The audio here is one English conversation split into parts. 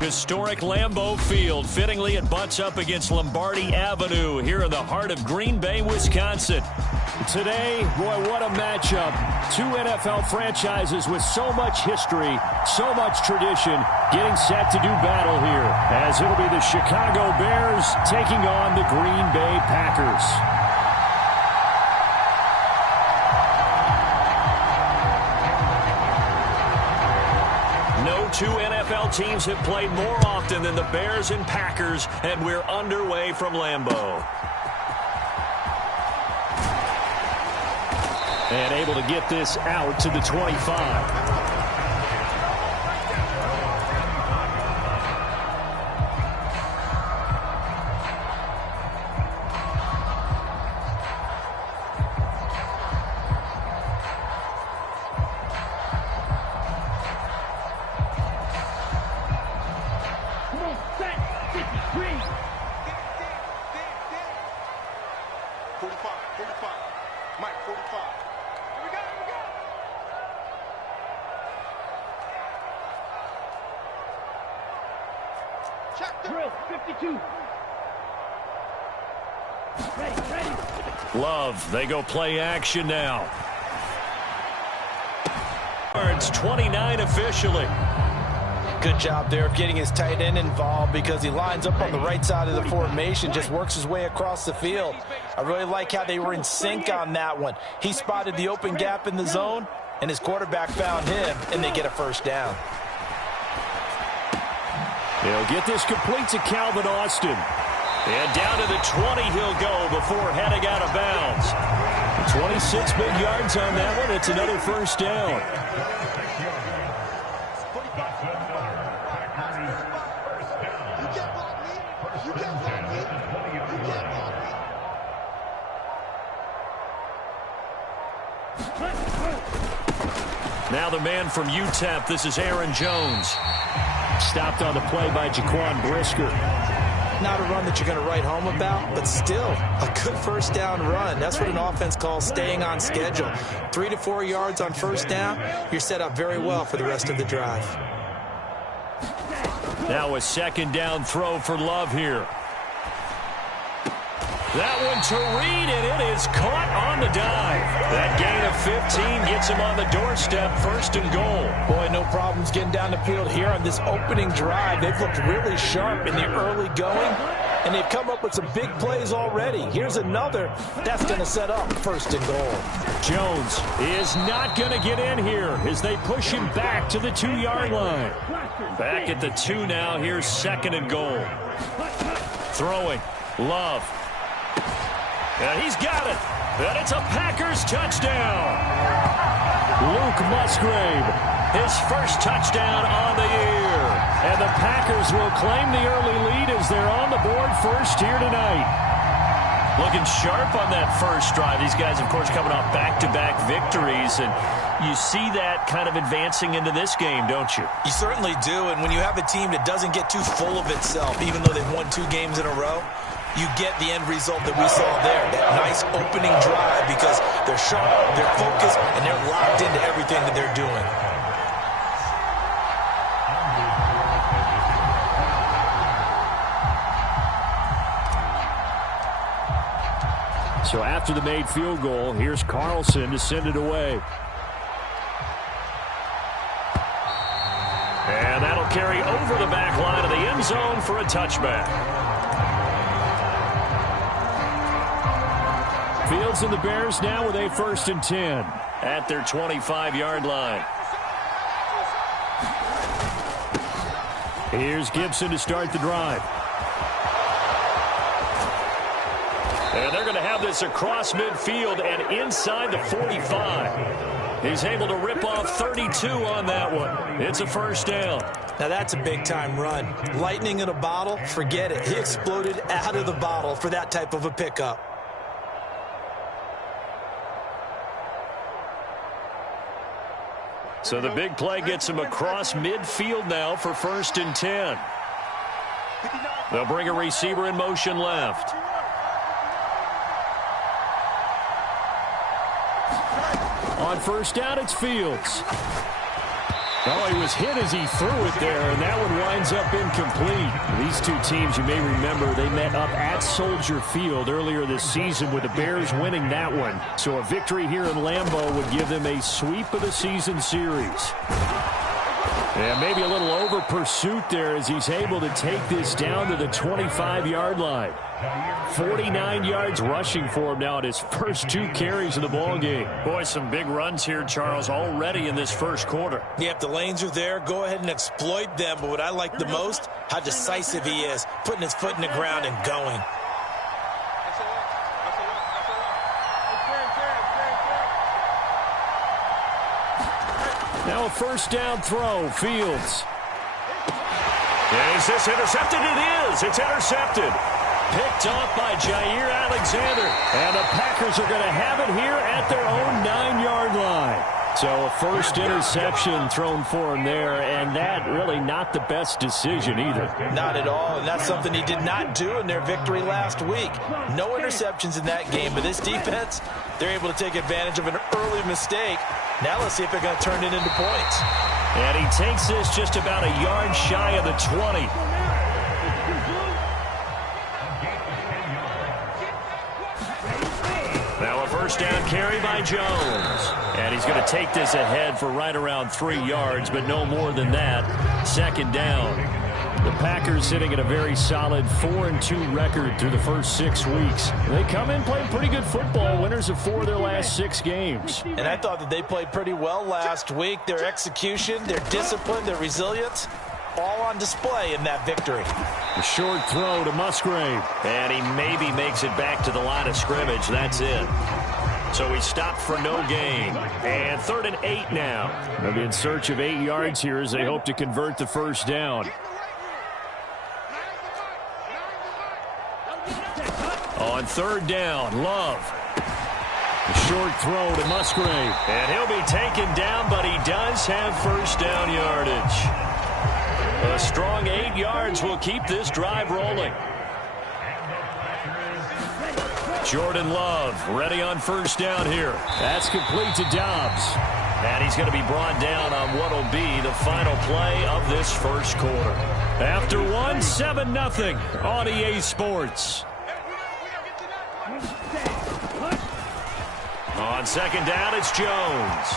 Historic Lambeau Field. Fittingly, it butts up against Lombardi Avenue here in the heart of Green Bay, Wisconsin. Today, boy, what a matchup. Two NFL franchises with so much history, so much tradition, getting set to do battle here, as it'll be the Chicago Bears taking on the Green Bay Packers. No two NFL teams have played more often than the Bears and Packers, and we're underway from Lambeau. And able to get this out to the 25. Love, they go play action now. 29 officially. Good job there of getting his tight end involved because he lines up on the right side of the formation, just works his way across the field. I really like how they were in sync on that one. He spotted the open gap in the zone, and his quarterback found him, and they get a first down. They'll get this complete to Calvin Austin. And down to the 20 he'll go before heading out of bounds. 26 big yards on that one. It's another first down. Now the man from UTEP, this is Aaron Jones. Stopped on the play by Jaquan Brisker. Not a run that you're going to write home about, but still a good first down run. That's what an offense calls staying on schedule. 3 to 4 yards on first down, you're set up very well for the rest of the drive. Now a second down throw for Love here. That one to Reed, and it is caught on the dive. That gain of 15 gets him on the doorstep, first and goal. Boy, no problems getting down the field here on this opening drive. They've looked really sharp in the early going, and they've come up with some big plays already. Here's another. That's going to set up first and goal. Jones is not going to get in here as they push him back to the 2-yard line. Back at the 2 now. Here's second and goal. Throwing. Love. And he's got it. And it's a Packers touchdown. Luke Musgrave, his first touchdown on the year. And the Packers will claim the early lead as they're on the board first here tonight. Looking sharp on that first drive. These guys, of course, coming off back-to-back victories. And you see that kind of advancing into this game, don't you? You certainly do. And when you have a team that doesn't get too full of itself, even though they've won 2 games in a row, you get the end result that we saw there, that nice opening drive, because they're sharp, they're focused, and they're locked into everything that they're doing. So after the made field goal, here's Carlson to send it away. And that'll carry over the back line of the end zone for a touchback. Fields and the Bears now with a 1st and 10 at their 25-yard line. Here's Gibson to start the drive. And they're going to have this across midfield and inside the 45. He's able to rip off 32 on that one. It's a first down. Now that's a big-time run. Lightning in a bottle, forget it. He exploded out of the bottle for that type of a pickup. So the big play gets him across midfield now for 1st and 10. They'll bring a receiver in motion left. On first down, it's Fields. Oh, he was hit as he threw it there, and that one winds up incomplete. These two teams, you may remember, they met up at Soldier Field earlier this season with the Bears winning that one. So a victory here in Lambeau would give them a sweep of the season series. And maybe a little over pursuit there as he's able to take this down to the 25-yard line. 49 yards rushing for him now at his first 2 carries of the ball game. Boy, some big runs here, Charles, already in this first quarter. Yeah, if the lanes are there, go ahead and exploit them. But what I like the most, how decisive he is, putting his foot in the ground and going. Now a first down throw, Fields. Is this intercepted? It is. It's intercepted. Picked off by Jair Alexander. And the Packers are going to have it here at their own 9-yard line. So a first interception thrown for him there, and that really not the best decision either. Not at all, and that's something he did not do in their victory last week. No interceptions in that game, but this defense, they're able to take advantage of an early mistake. Now let's see if they're going to turn it into points. And he takes this just about a yard shy of the 20. Now a first down carry by Jones. And he's going to take this ahead for right around 3 yards, but no more than that. Second down. The Packers sitting at a very solid 4-2 record through the first 6 weeks. They come in playing pretty good football, winners of 4 of their last 6 games. And I thought that they played pretty well last week. Their execution, their discipline, their resilience, all on display in that victory. A short throw to Musgrave. And he maybe makes it back to the line of scrimmage. That's it. So he stopped for no gain. And 3rd and 8 now. They'll be in search of 8 yards here as they hope to convert the first down. On 3rd down, Love. A short throw to Musgrave. And he'll be taken down, but he does have first down yardage. A strong 8 yards will keep this drive rolling. Jordan Love ready on first down here. That's complete to Dobbs. And he's going to be brought down on what will be the final play of this first quarter. After 7-0 on EA Sports. On 2nd down, it's Jones.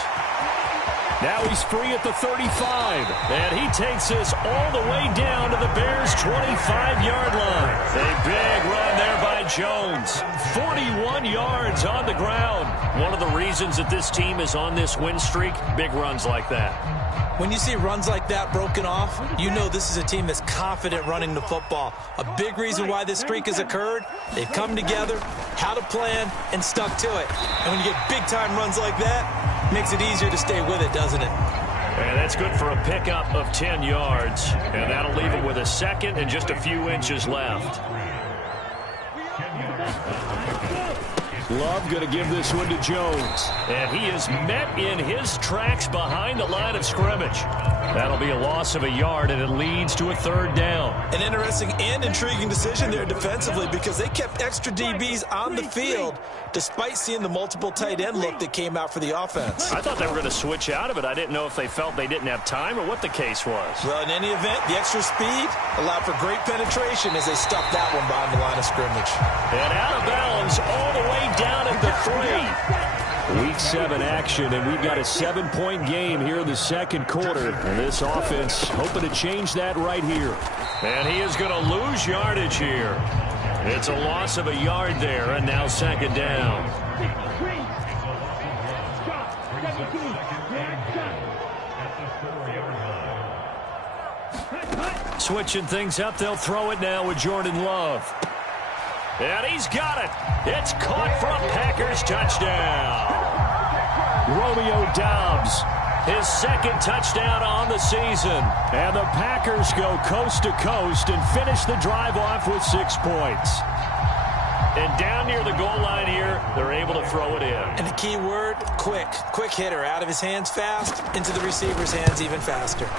Now he's free at the 35. And he takes this all the way down to the Bears' 25-yard line. A big run there by Jones. 41 yards on the ground. One of the reasons that this team is on this win streak, big runs like that. When you see runs like that broken off, you know this is a team that's confident running the football. A big reason why this streak has occurred, they've come together, had a plan, and stuck to it. And when you get big-time runs like that, it makes it easier to stay with it, doesn't it? And that's good for a pickup of 10 yards. And that'll leave him with a second and just a few inches left. Love going to give this one to Jones. And he is met in his tracks behind the line of scrimmage. That'll be a loss of a yard, and it leads to a 3rd down. An interesting and intriguing decision there defensively because they kept extra DBs on the field despite seeing the multiple tight end look that came out for the offense. I thought they were going to switch out of it. I didn't know if they felt they didn't have time or what the case was. Well, in any event, the extra speed allowed for great penetration as they stuffed that one behind the line of scrimmage. And out of bounds all the way down at the 3. Week 7 action, and we've got a 7-point game here in the second quarter. And this offense hoping to change that right here. And he is going to lose yardage here. It's a loss of a yard there, and now 2nd down. Switching things up, they'll throw it now with Jordan Love. And he's got it. It's caught for a Packers touchdown. Romeo Doubs, his 2nd touchdown on the season. And the Packers go coast to coast and finish the drive off with 6 points. And down near the goal line here, they're able to throw it in. And the key word, quick. Quick hitter. Out of his hands fast, into the receiver's hands even faster.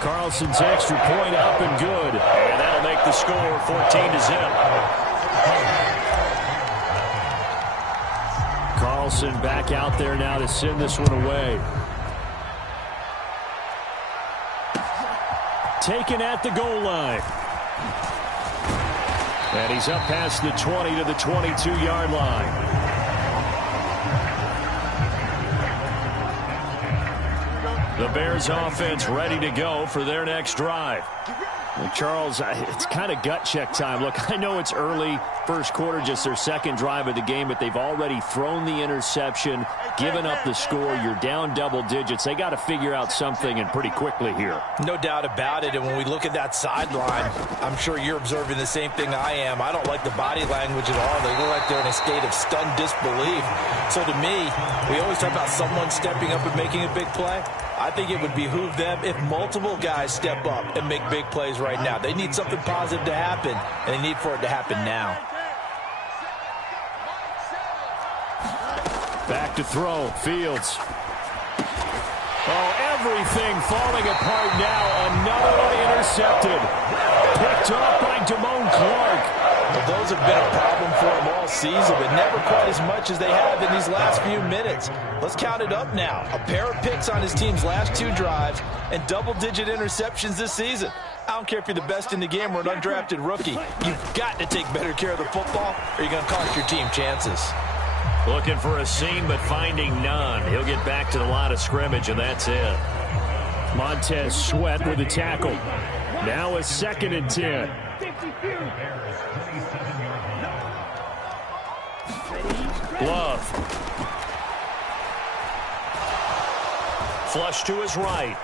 Carlson's extra point up and good. And that'll make the score 14-0. Carlson back out there now to send this one away. taken at the goal line. And he's up past the 20 to the 22-yard line. The Bears offense ready to go for their next drive. Well, Charles, it's kind of gut check time. Look, I know it's early, first quarter, just their second drive of the game, but they've already thrown the interception, given up the score. You're down double digits. They got to figure out something, and pretty quickly here. No doubt about it, and when we look at that sideline, I'm sure you're observing the same thing I am. I don't like the body language at all. They look like they're in a state of stunned disbelief. So to me, we always talk about someone stepping up and making a big play. I think it would behoove them if multiple guys step up and make big plays right now. They need something positive to happen, and they need for it to happen now. Back to throw, Fields. Oh, everything falling apart now. Another one intercepted. Picked off by Damone Clark. Well, those have been a problem for them all season, but never quite as much as they have in these last few minutes. Let's count it up now. A pair of picks on his team's last two drives and double-digit interceptions this season. I don't care if you're the best in the game or an undrafted rookie. You've got to take better care of the football or you're going to cost your team chances. Looking for a seam, but finding none. He'll get back to the line of scrimmage, and that's it. Montez Sweat with a tackle. Now a 2nd and 10. Love. Flush to his right.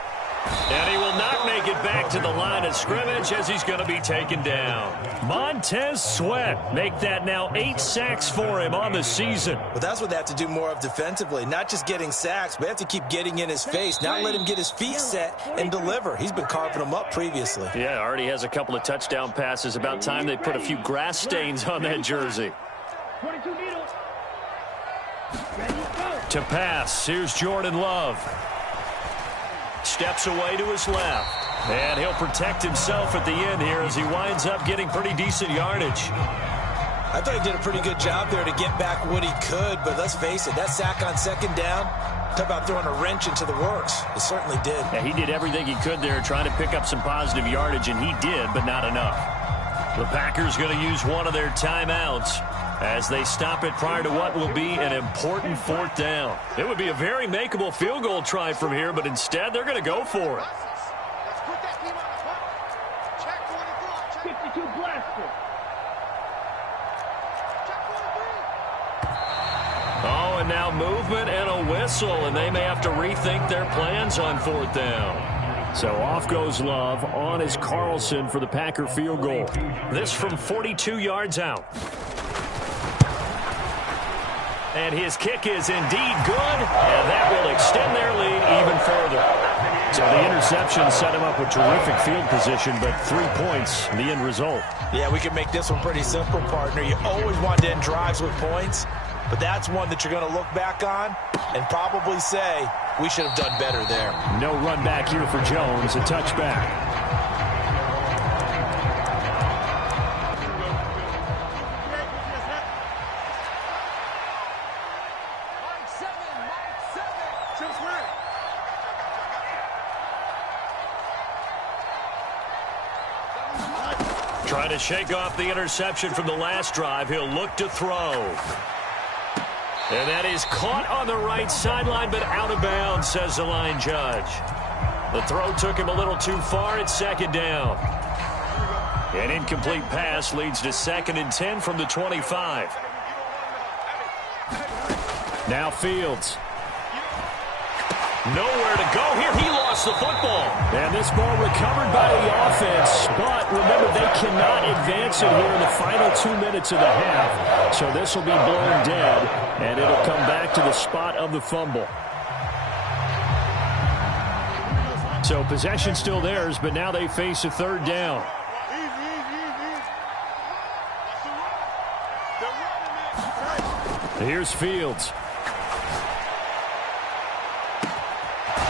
And he will not make it back to the line of scrimmage as he's going to be taken down. Montez Sweat make that now 8 sacks for him on the season. Well, that's what they have to do more of defensively. Not just getting sacks, but they have to keep getting in his face. Not let him get his feet set and deliver. He's been carving them up previously. Yeah, already has a couple of touchdown passes. About time they put a few grass stains on that jersey. To pass, here's Jordan Love. Steps away to his left. And he'll protect himself at the end here as he winds up getting pretty decent yardage. I thought he did a pretty good job there to get back what he could, but let's face it, that sack on 2nd down, talk about throwing a wrench into the works. It certainly did. Yeah, he did everything he could there trying to pick up some positive yardage, and he did, but not enough. The Packers going to use one of their timeouts as they stop it prior to what will be an important 4th down. It would be a very makeable field goal try from here, but instead they're going to go for it. Oh, and now movement and a whistle, and they may have to rethink their plans on 4th down. So off goes Love. On is Carlson for the Packer field goal. This from 42 yards out. And his kick is indeed good, and that will extend their lead even further. So the interception set him up with terrific field position, but 3 points, the end result. Yeah, we can make this one pretty simple, partner. You always want to end drives with points, but that's one that you're going to look back on and probably say, we should have done better there. No run back here for Jones, a touchback. Trying to shake off the interception from the last drive. He'll look to throw. And that is caught on the right sideline, but out of bounds, says the line judge. The throw took him a little too far at 2nd down. An incomplete pass leads to 2nd and 10 from the 25. Now Fields. Nowhere to go here. He lost the football. And this ball recovered by the offense. But remember, they cannot advance it here in the final 2 minutes of the half. So this will be blown dead, and it'll come back to the spot of the fumble. So possession still theirs, but now they face a 3rd down. Here's Fields.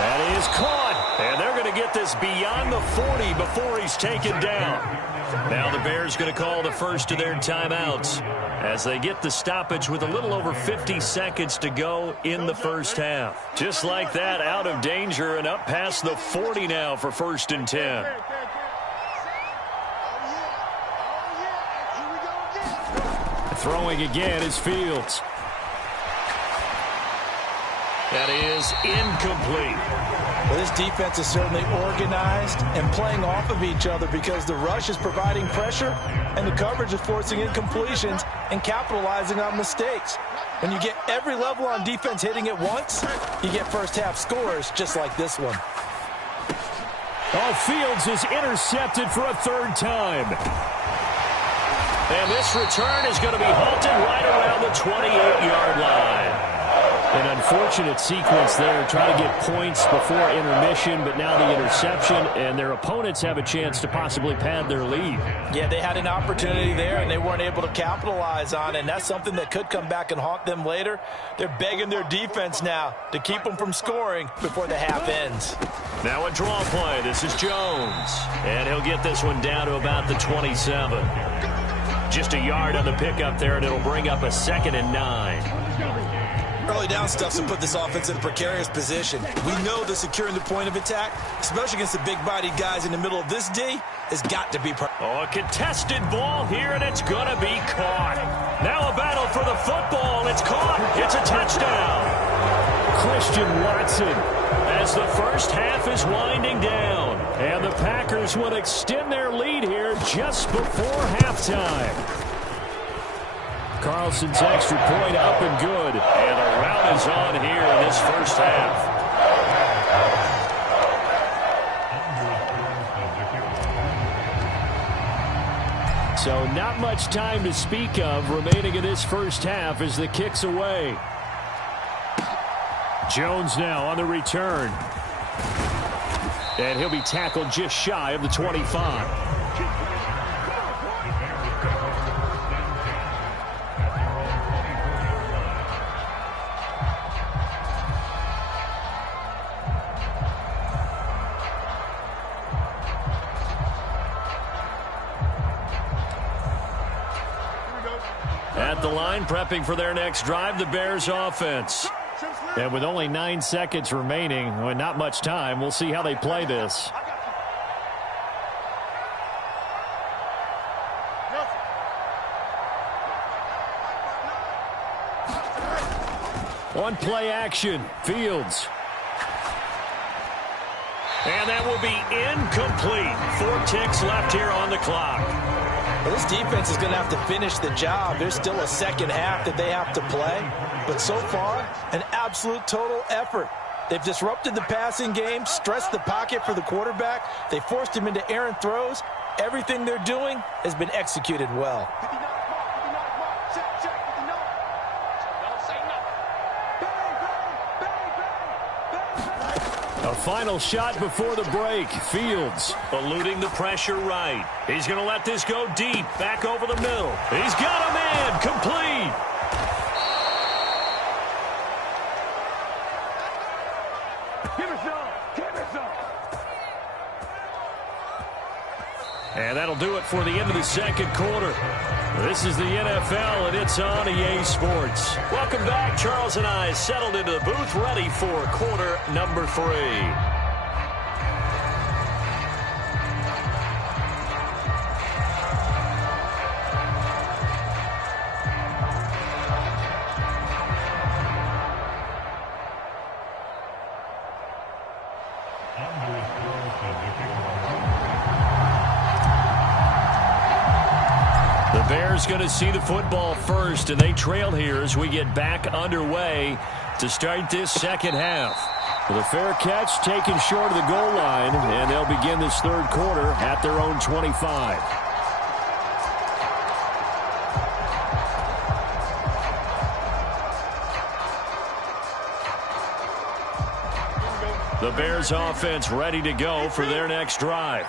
That is caught, and they're going to get this beyond the 40 before he's taken down. Now the Bears going to call the first of their timeouts as they get the stoppage with a little over 50 seconds to go in the first half. Just like that, out of danger and up past the 40 now for 1st and 10. Throwing again is Fields. That is incomplete. Well, this defense is certainly organized and playing off of each other because the rush is providing pressure and the coverage is forcing incompletions and capitalizing on mistakes. When you get every level on defense hitting at once, you get first-half scores just like this one. Oh, Fields is intercepted for a third time. And this return is going to be halted right around the 28-yard line. An unfortunate sequence there, trying to get points before intermission, but now the interception, and their opponents have a chance to possibly pad their lead. Yeah, they had an opportunity there, and they weren't able to capitalize on it, and that's something that could come back and haunt them later. They're begging their defense now to keep them from scoring before the half ends. Now a draw play. This is Jones, and he'll get this one down to about the 27. Just a yard on the pickup there, and it'll bring up a 2nd and 9. Early down stuff to put this offense in a precarious position. We know that securing the point of attack, especially against the big-bodied guys in the middle of this D, has got to be... Oh, a contested ball here, and it's going to be caught. Now a battle for the football, and it's caught. It's a touchdown. Christian Watson, as the first half is winding down. And the Packers will extend their lead here just before halftime. Carlson's extra point up and good. And the rout is on here in this first half. So not much time to speak of remaining in this first half as the kick's away. Jones now on the return. And he'll be tackled just shy of the 25. At the line, prepping for their next drive, the Bears offense. And with only 9 seconds remaining, and not much time, we'll see how they play this. One play action, Fields. And that will be incomplete. 4 ticks left here on the clock. Well, this defense is going to have to finish the job. There's still a second half that they have to play. But so far, an absolute total effort. They've disrupted the passing game, stressed the pocket for the quarterback. They forced him into errant throws. Everything they're doing has been executed well. A final shot before the break. Fields eluding the pressure right. He's going to let this go deep, back over the middle. He's got a man, complete. And that'll do it for the end of the second quarter. This is the NFL, and it's on EA Sports. Welcome back. Charles and I settled into the booth, ready for quarter number 3. Bears going to see the football first, and they trail here as we get back underway to start this second half. With a fair catch taken short of the goal line, and they'll begin this third quarter at their own 25. The Bears offense ready to go for their next drive.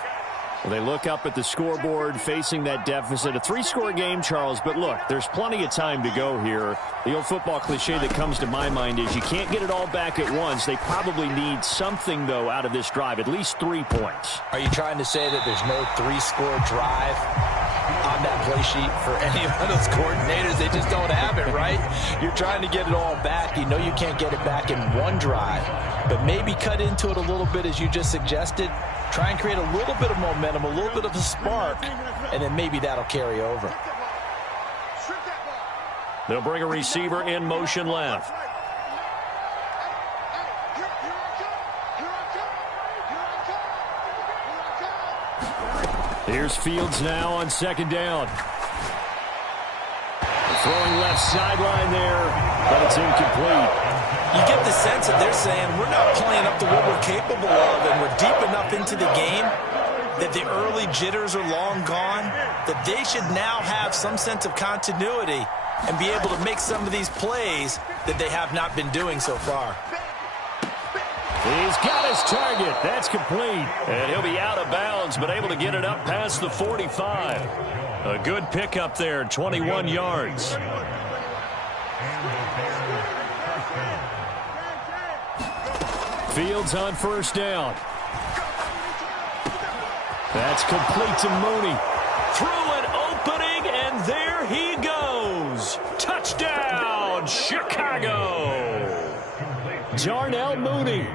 Well, they look up at the scoreboard facing that deficit. A 3-score game, Charles, but look, there's plenty of time to go here. The old football cliche that comes to my mind is you can't get it all back at once. They probably need something, though, out of this drive, at least 3 points. Are you trying to say that there's no 3-score drive on that play sheet for any of those coordinators? They just don't have it, right? You're trying to get it all back. You know you can't get it back in one drive, but maybe cut into it a little bit as you just suggested. Try and create a little bit of momentum, a little bit of a spark, and then maybe that'll carry over. They'll bring a receiver in motion left. Here's Fields now on second down. Throwing left sideline there, but it's incomplete. You get the sense that they're saying we're not playing up to what we're capable of, and we're deep enough into the game that the early jitters are long gone, that they should now have some sense of continuity and be able to make some of these plays that they have not been doing so far. He's got his target. That's complete. And he'll be out of bounds, but able to get it up past the 45. A good pickup there, 21 yards. Fields on first down. That's complete to Mooney. Through an opening, and there he goes. Touchdown, Chicago. Darnell Mooney.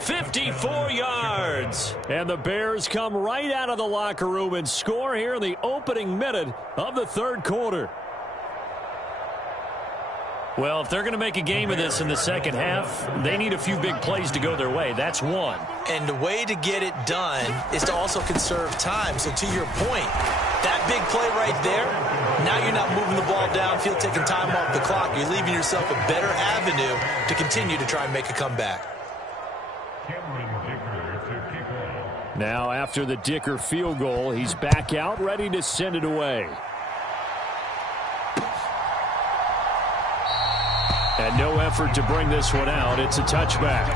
54 yards. And the Bears come right out of the locker room and score here in the opening minute of the third quarter. Well, if they're going to make a game of this in the second half, they need a few big plays to go their way. That's one. And the way to get it done is to also conserve time. So to your point, that big play right there, now you're not moving the ball downfield, taking time off the clock. You're leaving yourself a better avenue to continue to try and make a comeback. Now after the Dicker field goal, he's back out, ready to send it away. And no effort to bring this one out. It's a touchback.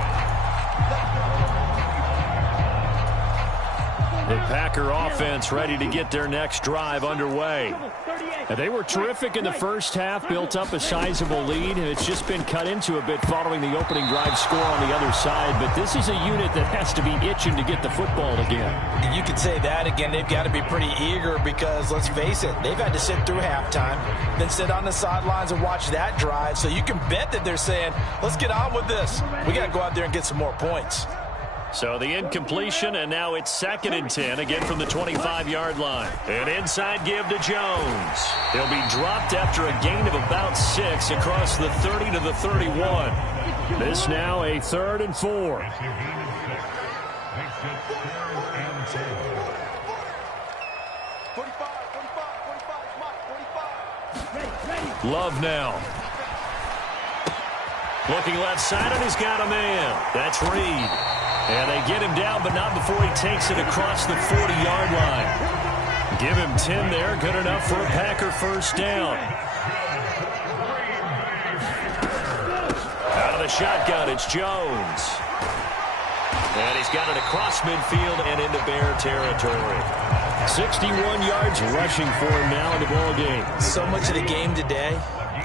The Packer offense ready to get their next drive underway. And they were terrific in the first half, built up a sizable lead, and it's just been cut into a bit following the opening drive score on the other side. But this is a unit that has to be itching to get the football again. You could say that again. They've got to be pretty eager because, let's face it, they've had to sit through halftime, then sit on the sidelines and watch that drive. So you can bet that they're saying, let's get on with this. We got to go out there and get some more points. So the incompletion, and now it's 2nd and 10, again from the 25-yard line. An inside give to Jones. He'll be dropped after a gain of about 6 across the 30 to the 31. This now a 3rd and 4. Love now. Looking left side, and he's got a man. That's Reed. And they get him down, but not before he takes it across the 40-yard line. Give him 10 there. Good enough for a Packer first down. Out of the shotgun, it's Jones. And he's got it across midfield and into Bear territory. 61 yards rushing for him now in the ball game. So much of the game today,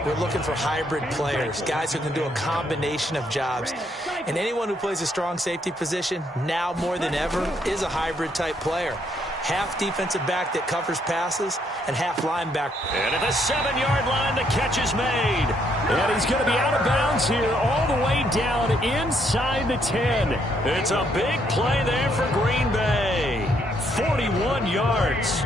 we're looking for hybrid players, guys who can do a combination of jobs. And anyone who plays a strong safety position, now more than ever, is a hybrid type player. Half defensive back that covers passes and half linebacker. And at the 7-yard line, the catch is made. And he's going to be out of bounds here all the way down inside the 10. It's a big play there for Green Bay. 41 yards.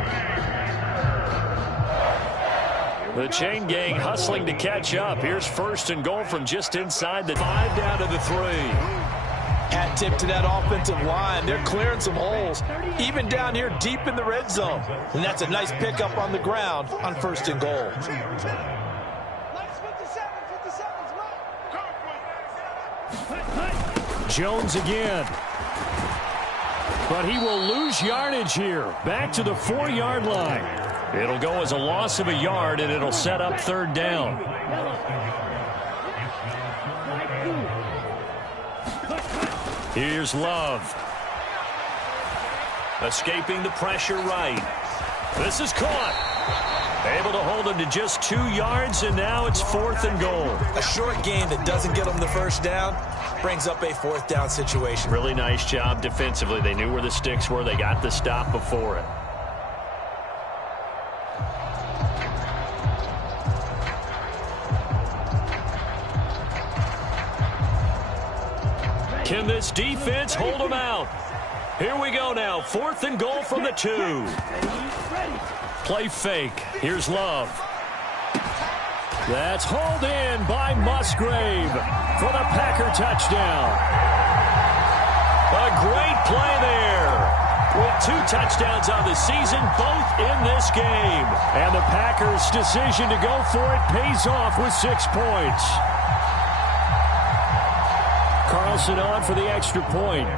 The chain gang hustling to catch up. Here's 1st and goal from just inside the 5 down to the 3. Hat tip to that offensive line. They're clearing some holes, even down here deep in the red zone. And that's a nice pickup on the ground on 1st and goal. Jones again. But he will lose yardage here. Back to the 4-yard line. It'll go as a loss of a yard, and it'll set up 3rd down. Here's Love. Escaping the pressure right. This is caught. Able to hold him to just 2 yards, and now it's 4th and goal. A short game that doesn't get them the first down brings up a 4th down situation. Really nice job defensively. They knew where the sticks were. They got the stop before it. Can this defense hold them out? Here we go now. 4th and goal from the 2. Play fake. Here's Love. That's hauled in by Musgrave for the Packer touchdown. A great play there. With 2 touchdowns on the season, both in this game. And the Packers' decision to go for it pays off with 6 points. Carlson on for the extra point.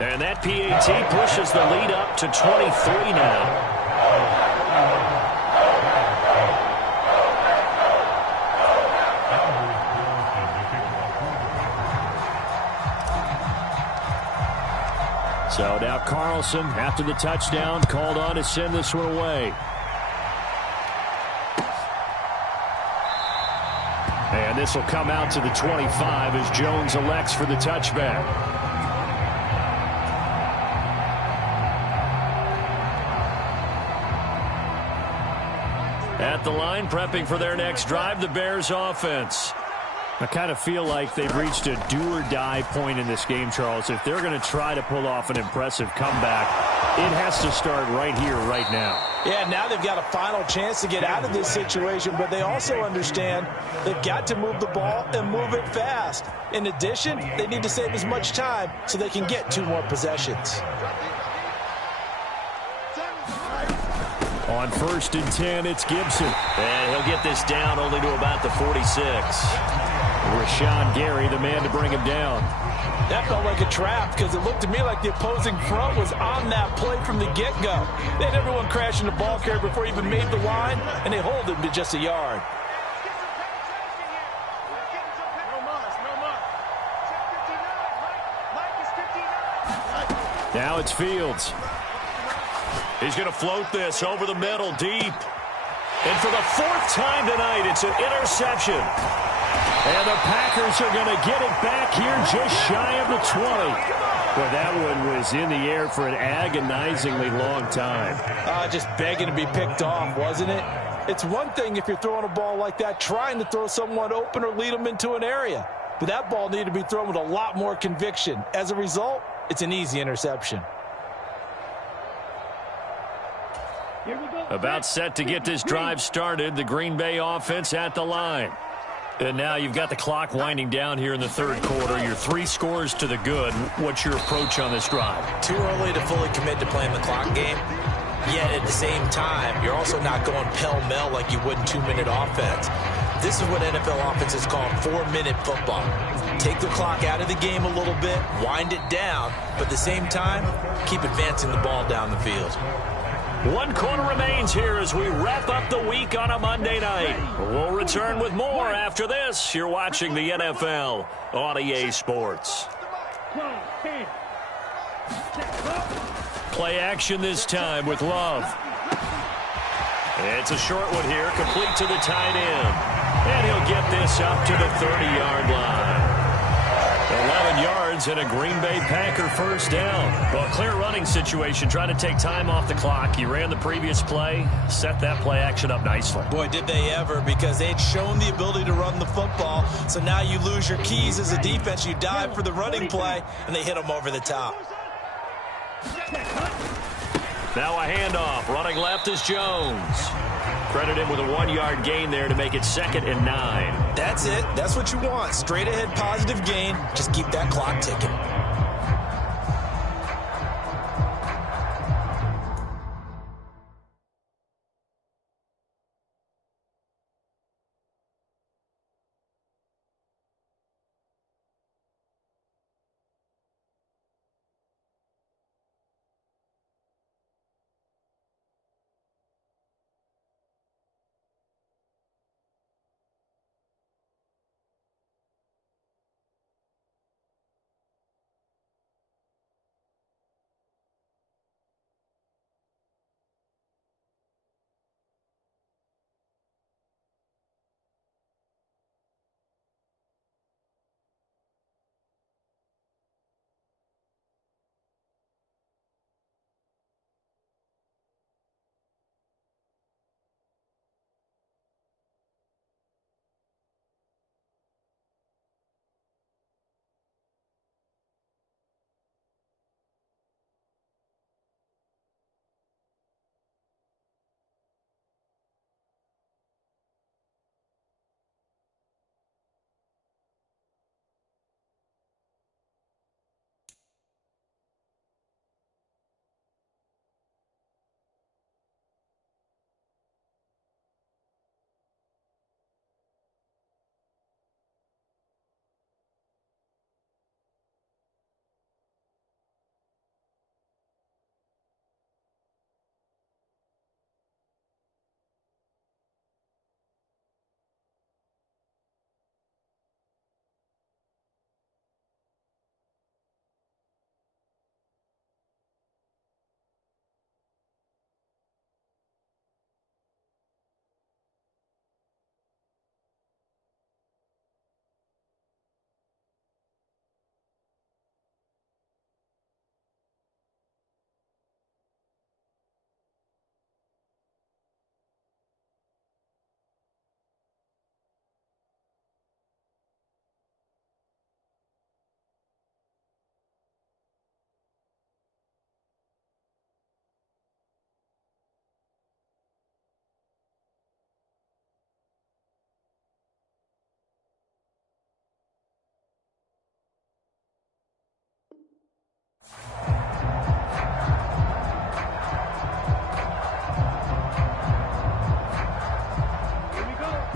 And that PAT pushes the lead up to 23 now. So now Carlson, after the touchdown, called on to send this one away. And this will come out to the 25 as Jones elects for the touchback. At the line, prepping for their next drive, the Bears offense. I kind of feel like they've reached a do-or-die point in this game, Charles. If they're going to try to pull off an impressive comeback, it has to start right here, right now. Yeah, now they've got a final chance to get out of this situation, but they also understand they've got to move the ball and move it fast. In addition, they need to save as much time so they can get 2 more possessions. On 1st and 10, it's Gibson. And he'll get this down only to about the 46. Rashawn Gary, the man to bring him down. That felt like a trap because it looked to me like the opposing front was on that play from the get-go. They had everyone crashing the ball carrier before he even made the line, and they hold him to just a yard. Now it's Fields. He's going to float this over the middle, deep. And for the 4th time tonight, it's an interception. And the Packers are going to get it back here just shy of the 20. But that one was in the air for an agonizingly long time. Just begging to be picked off, wasn't it? It's one thing if you're throwing a ball like that, trying to throw someone open or lead them into an area. But that ball needed to be thrown with a lot more conviction. As a result, it's an easy interception. About set to get this drive started, the Green Bay offense at the line. And now you've got the clock winding down here in the 3rd quarter. You're 3 scores to the good. What's your approach on this drive? Too early to fully commit to playing the clock game. Yet at the same time, you're also not going pell-mell like you would in 2-minute offense. This is what NFL offenses call 4-minute football. Take the clock out of the game a little bit, wind it down, but at the same time, keep advancing the ball down the field. 1 quarter remains here as we wrap up the week on a Monday night. We'll return with more after this. You're watching the NFL on EA Sports. Play action this time with Love. It's a short one here, complete to the tight end. And he'll get this up to the 30-yard line. 11 yards and a Green Bay Packer first down. Well, clear running situation, trying to take time off the clock. He ran the previous play, set that play action up nicely. Boy, did they ever, because they'd shown the ability to run the football. So now you lose your keys as a defense. You dive for the running play, and they hit them over the top. Now a handoff. Running left is Jones. Credit him with a 1-yard gain there to make it 2nd and 9. That's it. That's what you want. Straight ahead positive gain. Just keep that clock ticking.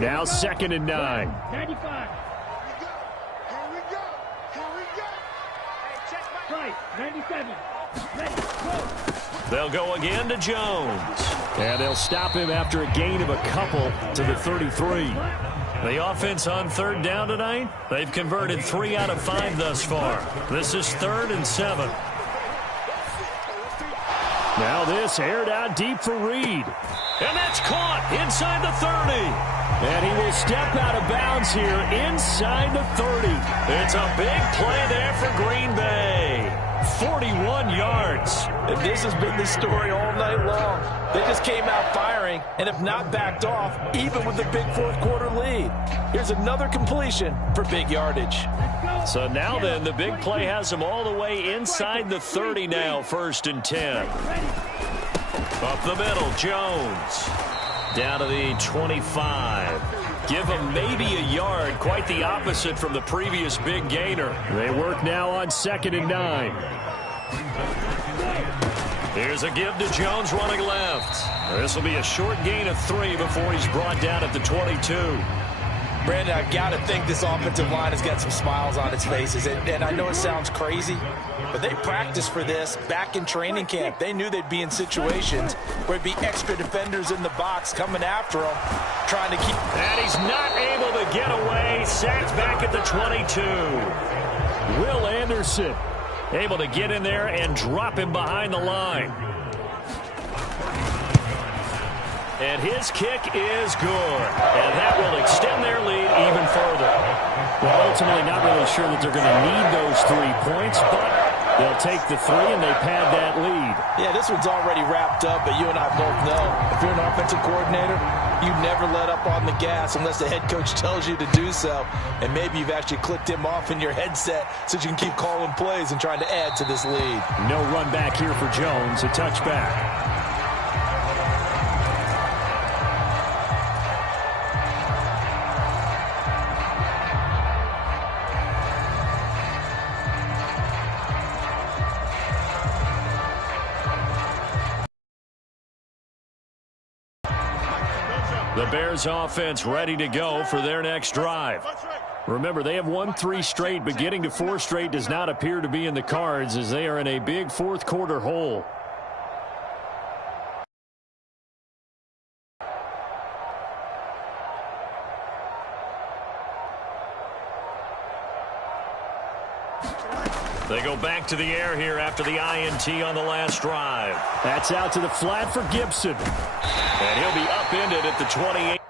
Now 2nd and 9. 95. Here we go. Hey, check my right. 97. Ready. Go. They'll go again to Jones. And they'll stop him after a gain of a couple to the 33. The offense on 3rd down tonight, they've converted 3 out of 5 thus far. This is 3rd and 7. Now this aired out deep for Reed. And that's caught inside the 30. And he will step out of bounds here inside the 30. It's a big play there for Green Bay. 41 yards. And this has been the story all night long. They just came out firing and have not backed off, even with the big 4th quarter lead. Here's another completion for big yardage. So now then, the big play has them all the way inside the 30 now, 1st and 10. Up the middle, Jones. Down to the 25. Give him maybe a yard, quite the opposite from the previous big gainer. They work now on 2nd and 9. Here's a give to Jones running left. This will be a short gain of 3 before he's brought down at the 22. Brandon, I've got to think this offensive line has got some smiles on its faces. And I know it sounds crazy, but they practiced for this back in training camp. They knew they'd be in situations where there'd be extra defenders in the box coming after them, trying to keep. And he's not able to get away. Sacked back at the 22. Will Anderson able to get in there and drop him behind the line. And his kick is good. And that will extend their lead even further. Well, ultimately not really sure that they're going to need those 3 points, but they'll take the 3 and they pad that lead. Yeah, this one's already wrapped up, but you and I both know if you're an offensive coordinator, you never let up on the gas unless the head coach tells you to do so. And maybe you've actually clicked him off in your headset so you can keep calling plays and trying to add to this lead. No run back here for Jones, a touchback. The Bears offense ready to go for their next drive. Remember, they have won 3 straight, but getting to 4 straight does not appear to be in the cards as they are in a big 4th quarter hole. They go back to the air here after the INT on the last drive. That's out to the flat for Gibson. And he'll be upended at the 28.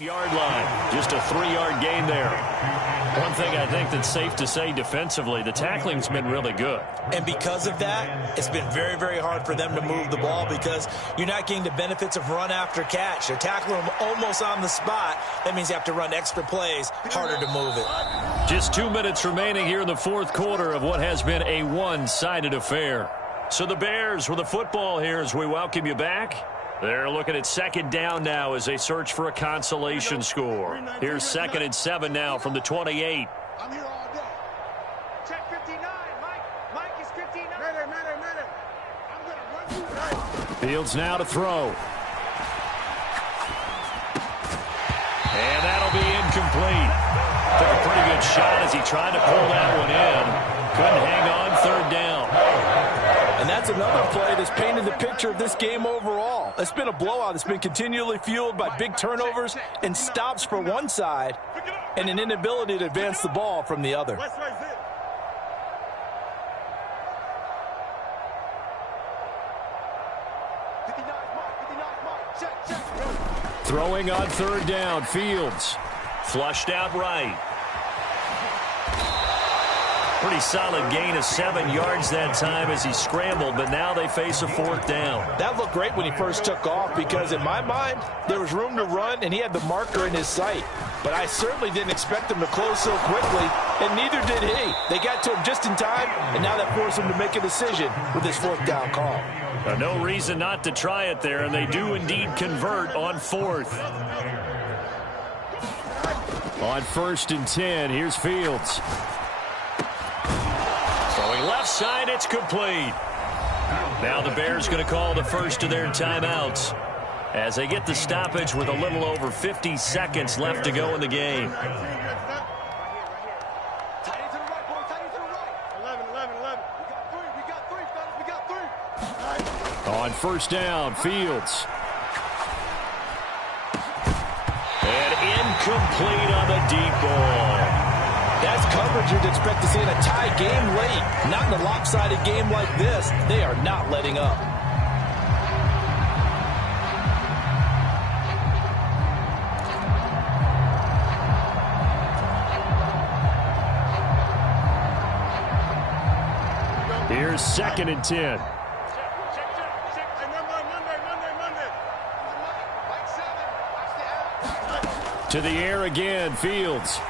Yard line. Just a 3-yard gain there. One thing I think that's safe to say defensively, the tackling's been really good. And because of that, it's been very, very hard for them to move the ball because you're not getting the benefits of run after catch. They're tackling them almost on the spot. That means you have to run extra plays, harder to move it. Just 2 minutes remaining here in the fourth quarter of what has been a one-sided affair. So the Bears with the football here as we welcome you back. They're looking at second down now as they search for a consolation score. Here's 2nd and 7 now from the 28. I'm here all day. Check 59, Mike. Mike is 59. Matter. I'm going to run you right. Fields now to throw. And that'll be incomplete. Took a pretty good shot as he tried to pull that one in. Couldn't hang on, 3rd down. And that's another play that's painted the picture of this game overall. It's been a blowout. It's been continually fueled by big turnovers and stops for one side and an inability to advance the ball from the other. Throwing on 3rd down, Fields. Flushed out right. Pretty solid gain of 7 yards that time as he scrambled, but now they face a 4th down. That looked great when he first took off because in my mind, there was room to run and he had the marker in his sight. But I certainly didn't expect him to close so quickly, and neither did he. They got to him just in time, and now that forced him to make a decision with his 4th down call. No reason not to try it there, and they do indeed convert on 4th. On 1st and 10, here's Fields. Throwing left side, it's complete. Now the Bears going to call the first of their timeouts as they get the stoppage with a little over 50 seconds left to go in the game. 11. We got three, fellas. We got three. On 1st down, Fields. And incomplete on the deep ball. That's coverage you'd expect to see in a tie game late. Not in a lopsided game like this. They are not letting up. Here's 2nd and 10. To the air again, Fields.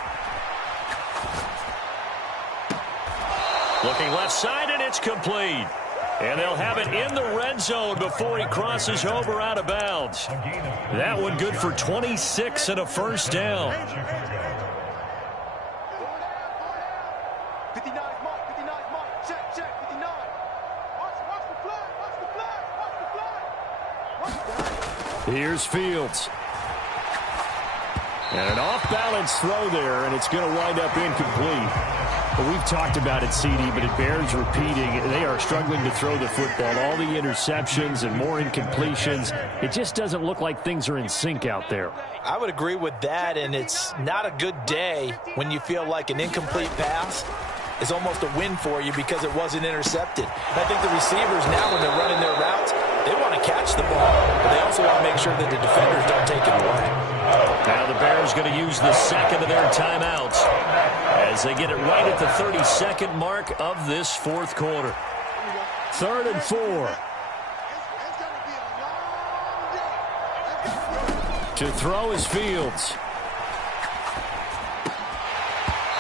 Looking left side, and it's complete. And they'll have it in the red zone before he crosses over out of bounds. That one good for 26 and a 1st down. 59 mark. Check, 59. Watch the flag. Here's Fields. And an off-balance throw there, and it's going to wind up incomplete. But we've talked about it, CD, but it bears repeating. They are struggling to throw the football. All the interceptions and more incompletions. It just doesn't look like things are in sync out there. I would agree with that, and it's not a good day when you feel like an incomplete pass is almost a win for you because it wasn't intercepted. And I think the receivers now, when they're running their routes, they want to catch the ball, but they also want to make sure that the defenders don't take it away. Now the Bears going to use the 2nd of their timeouts as they get it right at the 32nd mark of this 4th quarter. 3rd and 4. To throw is Fields.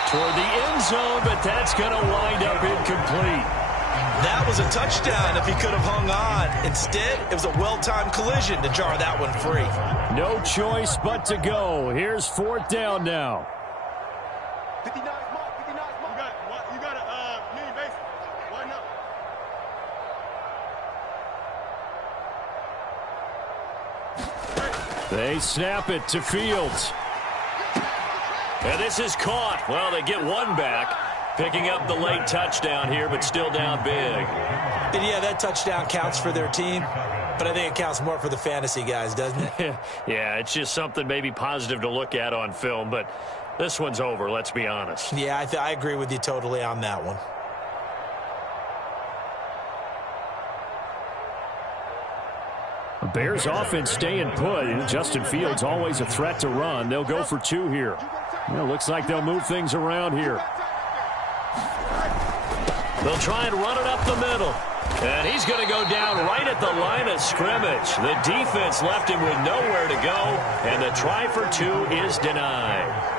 Toward the end zone, but that's going to wind up incomplete. That was a touchdown if he could have hung on. Instead, it was a well-timed collision to jar that one free. No choice but to go. Here's 4th down now. 59 mark. You got a mini base. Why not? They snap it to Fields. And this is caught. Well, they get one back. Picking up the late touchdown here, but still down big. And yeah, that touchdown counts for their team, but I think it counts more for the fantasy guys, doesn't it? Yeah, it's just something maybe positive to look at on film, but this one's over, let's be honest. Yeah, I agree with you totally on that one. The Bears offense staying put. Justin Fields always a threat to run. They'll go for 2 here. Well, looks like they'll move things around here. They'll try and run it up the middle. And he's going to go down right at the line of scrimmage. The defense left him with nowhere to go, and the try for 2 is denied.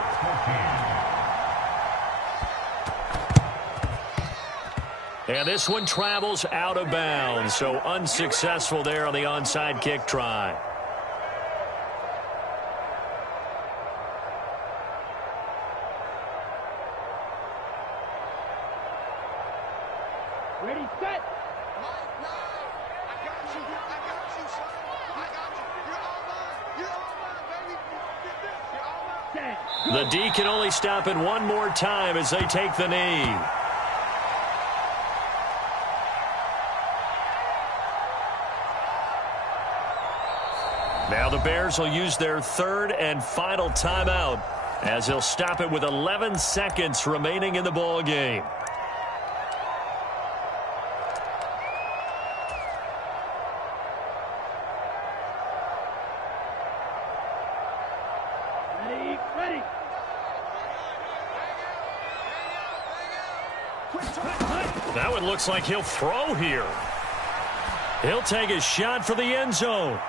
And this one travels out of bounds, so unsuccessful there on the onside kick try. Ready, set. I got you, son. I got you. You're all mine, baby. Get this. You're all mine. The D can only stop it one more time as they take the knee. Now the Bears will use their 3rd and final timeout as they'll stop it with 11 seconds remaining in the ball game. Ready. That one looks like he'll throw here. He'll take a shot for the end zone.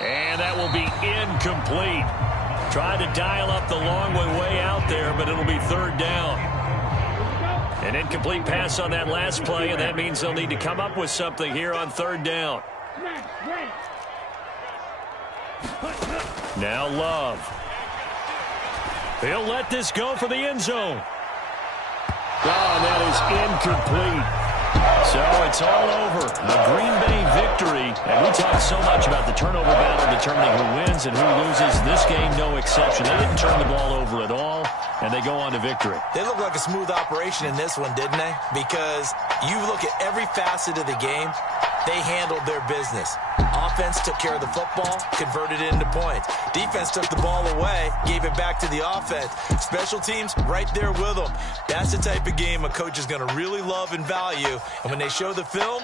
And that will be incomplete. Tried to dial up the long way out there, but it'll be 3rd down. An incomplete pass on that last play, and that means they'll need to come up with something here on 3rd down. Now Love. He'll let this go for the end zone. Oh, and that is incomplete. So it's all over. The Green Bay victory. And we talk so much about the turnover battle determining who wins and who loses. This game, no exception. They didn't turn the ball over at all, and they go on to victory. They look like a smooth operation in this one, didn't they? Because you look at every facet of the game, they handled their business. Offense took care of the football, converted it into points. Defense took the ball away, gave it back to the offense. Special teams, right there with them. That's the type of game a coach is going to really love and value. And when they show the film,